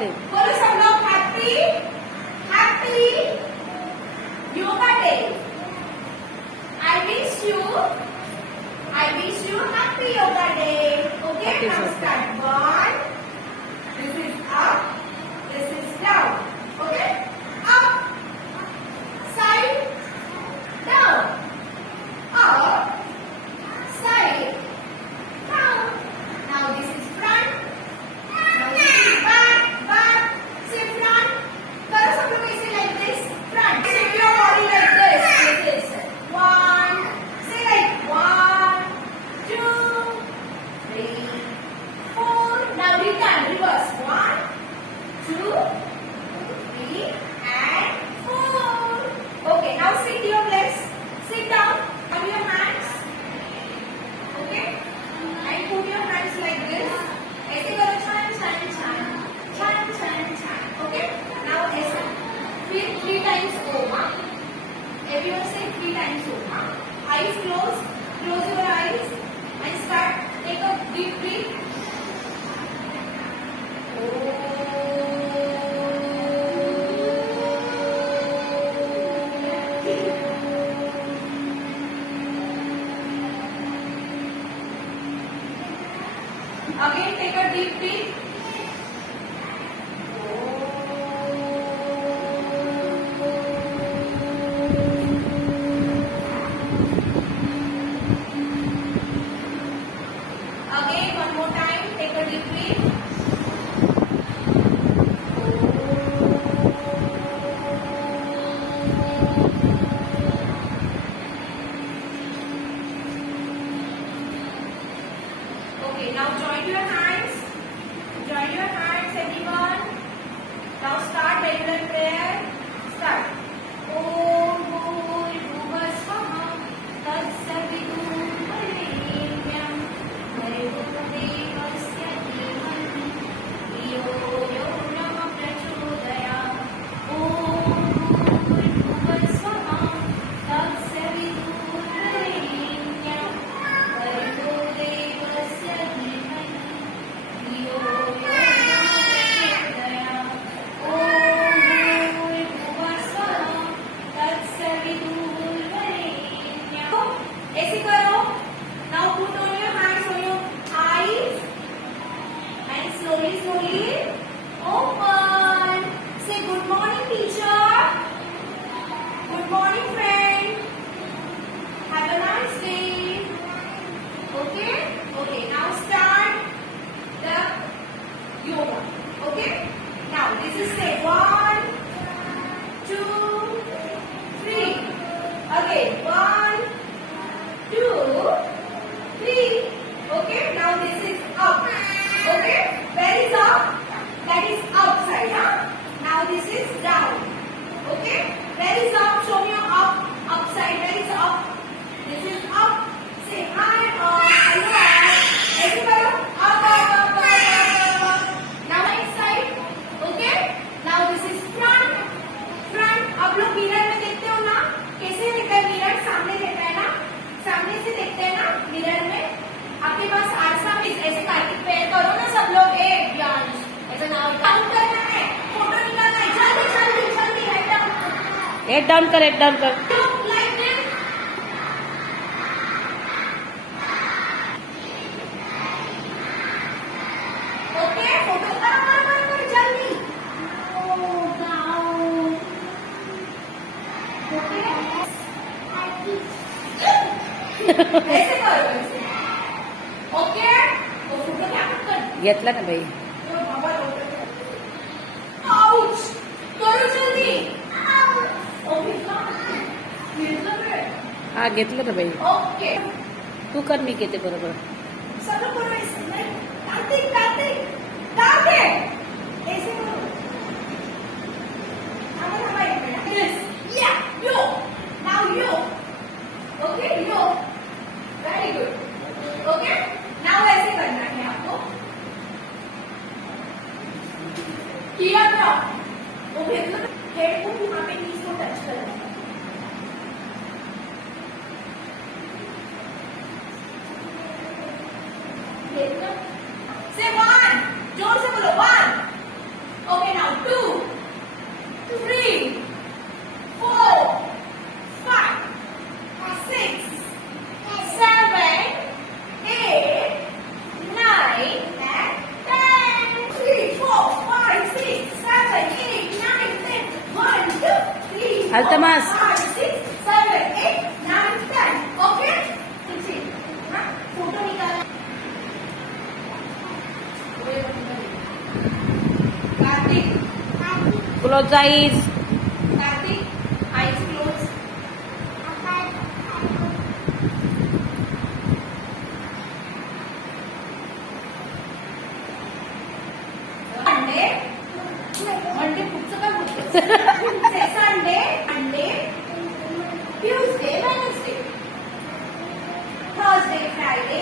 येते. बोलो सब लोग happy happy yoga day. I wish you happy yoga day. Okay, Happy now yoga. start. One. This is up. This is down. Okay, up, side, down, up, side, down. Now this is front. Now this is back. Say front. करो सब लोग ऐसे like this. Front. Shift your body like this. Like this. One. Say like 1, 2, 3, 4. Now return. Reverse. 1, 2, 3, and 4. Okay. Now sit your legs. Sit down. On your hands. Okay. And put your hands like this. ऐसे करो छान छान छान छान छान छान. Okay. Now ऐसे. फिर 3 times over. Everyone say 3 times over. Eyes closed. Close your eyes and start. Take a deep breath. Again, take a deep breath. Again, one more time, take a deep breath. Okay, now join your hands. Join your hands, everyone. Now start regular prayer. Start. Om Bhurbhuvah Swaha Tatsaviturnvarenyam Bhargo Devasya Dhimahi Dhiyo Yo Nama Prachodayat. Om Bhurbhuvah Swaha Tatsaviturnvarenyam Bhargo Devasya Dhimahi Dhiyo Yo Nama Prachodayat. Om Bhurbhuvah Swaha Tatsaviturnvarenyam. ऐसे करो. Now put on your hands on your eyes and slowly open. Say good morning, teacher. Good morning, friend. Have a nice day. Okay? Okay, now start the yoga. Okay? Now this is say 1, 2, 3. Again 1, 2, 3. Okay? Now this is up. Okay? Where is up? That is upside. Huh? Now this is down. Okay? Where is up? Show me your up. Upside. Where is up? This is up. Say hi up. Hello up. ऐसे करो. Up. Now right side. Okay? Now this is front. अब लोग mirror में देखते हो ना? कैसे दिखता है मिरर? सामने देखता है ना? सामने से देखते हैं ना मिरर में? आपके पास आरसा में ऐसे करके पैर करो ना सब लोग. एक ब्यांश ऐसा नाम डाउन करना है. फोटो निकालना है. जल्दी हेड डाउन. हेड डाउन कर. Like this. Okay, फोटो करो जल्दी. Down. Okay. ऐसे करो ऐसे. Okay. वो फोटो क्या कर? घेतला ना बाई. Ouch! करो जल्दी. Okay, घेतलं काय? हा घेतलं ना बाई. Okay. तू कर, मी घेते बरोबर. सब लोग करो ऐसे. कार्तिक. ऐसे करो. थांबा एक minute. Yes. Yeah. You. Now you. Okay. You. Very good. Okay. Now ऐसे करना है आपको. किया था. वो घेतलं. हेड को यहाँ पे नीज को टच करना. घेतलं. Say 1. जोर से बोलो 1. अल्तमास. 5, 6, 7, 8, 9, 10. Okay? तुझी. हाँ, फोटो निकालना. Kartik. Close eyes. Kartik. Eyes closed. Monday. Monday पुढचं काय बोलतोस? Sunday. Monday. Tuesday. Wednesday. Thursday. Friday.